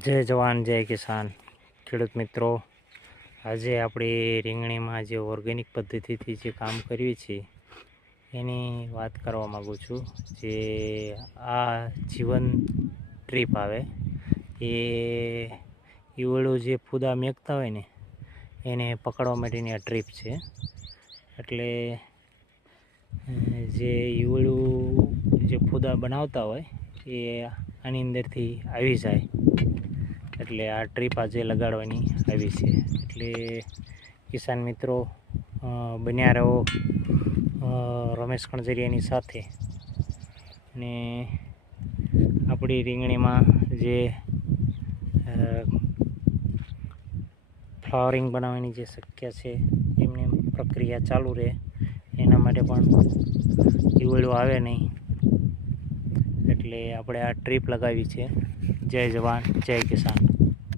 જય જવાન જય કિસાન ખેડૂત મિત્રો, આજે આપણી રીંગણીમાં જે ઓર્ગેનિક પદ્ધતિથી જે કામ કર્યું છે એની વાત કરવા માગું છું. જે આ જીવન ટ્રીપ આવે એ ઈવળું જે ફૂદા મેકતા હોય ને એને પકડવા માટેની આ ટ્રીપ છે. એટલે જે ઈવળું જે ફૂદા બનાવતા હોય એ આની અંદરથી આવી જાય, એટલે આ ટ્રીપ આજે લગાડવાની આવી છે. એટલે કિસાન મિત્રો બન્યા રહો રમેશ કણઝરિયાની સાથે. ને આપણી રીંગણીમાં જે ફ્લાવરિંગ બનાવવાની જે શક્ય છે એમની પ્રક્રિયા ચાલુ રહે, એના માટે પણ ઈવળું આવે નહીં, એટલે આપણે આ ટ્રીપ લગાવી છે. જય જવાન જય કિસાન.